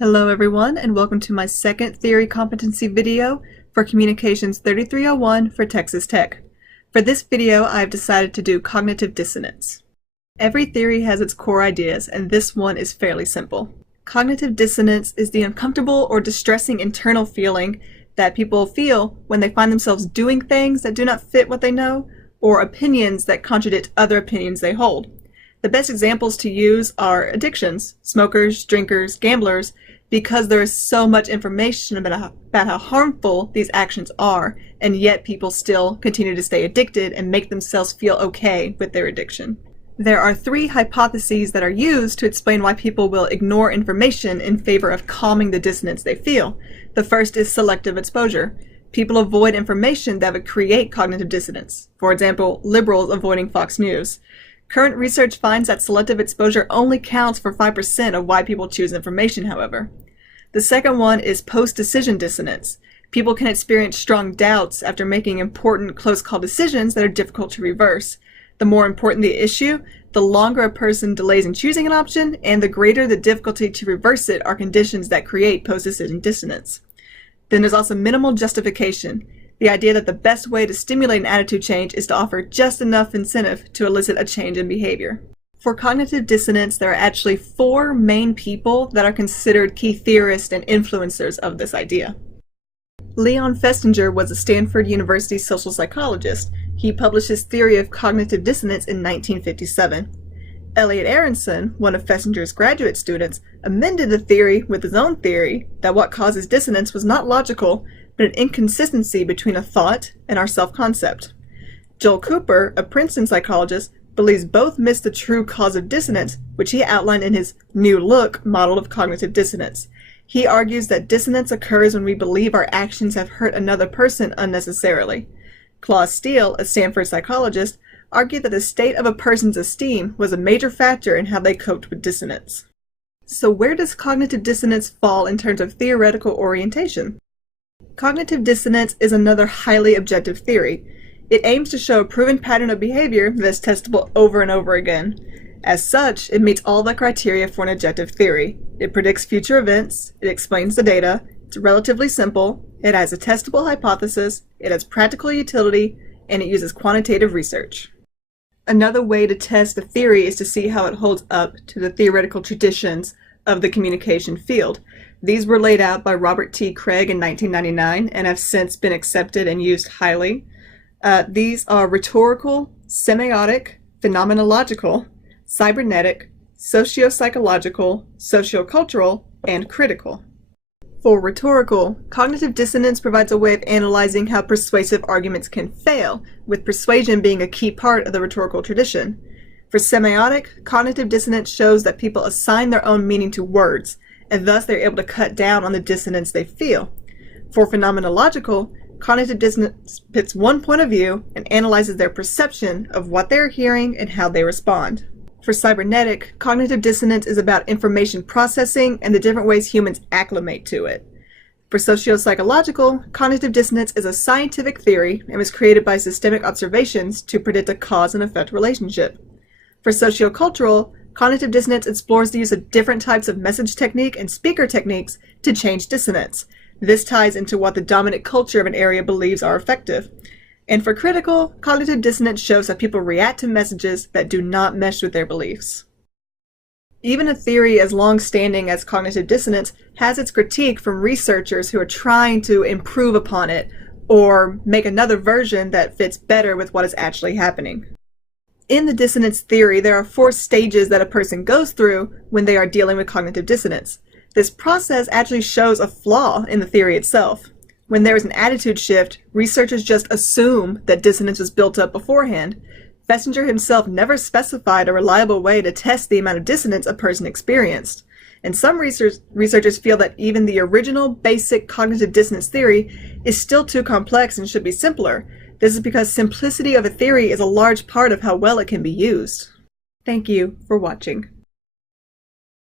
Hello everyone, and welcome to my second theory competency video for Communications 3301 for Texas Tech. For this video, I've decided to do cognitive dissonance. Every theory has its core ideas, and this one is fairly simple. Cognitive dissonance is the uncomfortable or distressing internal feeling that people feel when they find themselves doing things that do not fit what they know, or opinions that contradict other opinions they hold. The best examples to use are addictions, smokers, drinkers, gamblers, because there is so much information about how harmful these actions are, and yet people still continue to stay addicted and make themselves feel okay with their addiction. There are three hypotheses that are used to explain why people will ignore information in favor of calming the dissonance they feel. The first is selective exposure. People avoid information that would create cognitive dissonance. For example, liberals avoiding Fox News. Current research finds that selective exposure only counts for 5% of why people choose information, however. The second one is post-decision dissonance. People can experience strong doubts after making important close call decisions that are difficult to reverse. The more important the issue, the longer a person delays in choosing an option, and the greater the difficulty to reverse it are conditions that create post-decision dissonance. Then there's also minimal justification. The idea that the best way to stimulate an attitude change is to offer just enough incentive to elicit a change in behavior. For cognitive dissonance, there are actually four main people that are considered key theorists and influencers of this idea. Leon Festinger was a Stanford University social psychologist. He published his theory of cognitive dissonance in 1957. Elliot Aronson, one of Festinger's graduate students, amended the theory with his own theory that what causes dissonance was not logical, but an inconsistency between a thought and our self-concept. Joel Cooper, a Princeton psychologist, believes both miss the true cause of dissonance, which he outlined in his New Look model of cognitive dissonance. He argues that dissonance occurs when we believe our actions have hurt another person unnecessarily. Claus Steele, a Stanford psychologist, argued that the state of a person's esteem was a major factor in how they coped with dissonance. So where does cognitive dissonance fall in terms of theoretical orientation? Cognitive dissonance is another highly objective theory. It aims to show a proven pattern of behavior that is testable over and over again. As such, it meets all the criteria for an objective theory. It predicts future events, it explains the data, it's relatively simple, it has a testable hypothesis, it has practical utility, and it uses quantitative research. Another way to test the theory is to see how it holds up to the theoretical traditions of the communication field. These were laid out by Robert T. Craig in 1999 and have since been accepted and used highly. These are rhetorical, semiotic, phenomenological, cybernetic, socio-psychological, sociocultural, and critical. For rhetorical, cognitive dissonance provides a way of analyzing how persuasive arguments can fail, with persuasion being a key part of the rhetorical tradition. For semiotic, cognitive dissonance shows that people assign their own meaning to words, and thus they're able to cut down on the dissonance they feel. For phenomenological, cognitive dissonance pits one point of view and analyzes their perception of what they're hearing and how they respond. For cybernetic, cognitive dissonance is about information processing and the different ways humans acclimate to it. For socio-psychological, cognitive dissonance is a scientific theory and was created by systemic observations to predict a cause and effect relationship. For sociocultural, cognitive dissonance explores the use of different types of message technique and speaker techniques to change dissonance. This ties into what the dominant culture of an area believes are effective. And for critical, cognitive dissonance shows how people react to messages that do not mesh with their beliefs. Even a theory as long-standing as cognitive dissonance has its critique from researchers who are trying to improve upon it or make another version that fits better with what is actually happening. In the dissonance theory, there are four stages that a person goes through when they are dealing with cognitive dissonance. This process actually shows a flaw in the theory itself. When there is an attitude shift, researchers just assume that dissonance was built up beforehand. Festinger himself never specified a reliable way to test the amount of dissonance a person experienced. And some researchers feel that even the original basic cognitive dissonance theory is still too complex and should be simpler. This is because simplicity of a theory is a large part of how well it can be used. Thank you for watching.